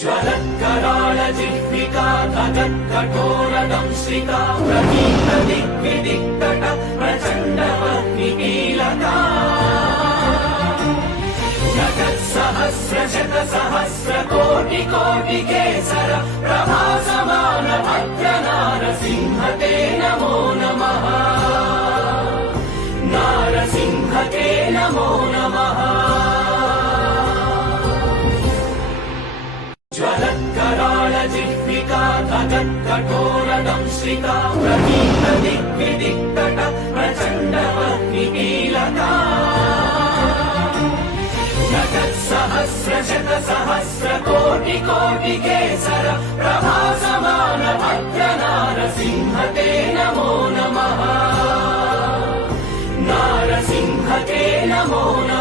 ज्वलत्कराळ जिह्विका तगत्कठोरदंश्रिका प्रकीर्तदिग्विदिक्तट प्रचण्डवह्निकीलका जगत्सहस्रशतसहस्रकोटिकोटिकेसर प्रभासमान भद्रनारसिंह ते नमो नमः। नारसिंह ते नमो नमः। ज्वलत्कराळ जिह्विका तगत्कठोरदंश्रिका प्रकीर्तदिग्विदिक्तट प्रचण्डवह्निकीलका जगत्सहस्रशतसहस्रकोटिकोटिकेसर प्रभासमान भद्रनारसिंह ते नमो नमः। नारसिंह ते नमो नमः।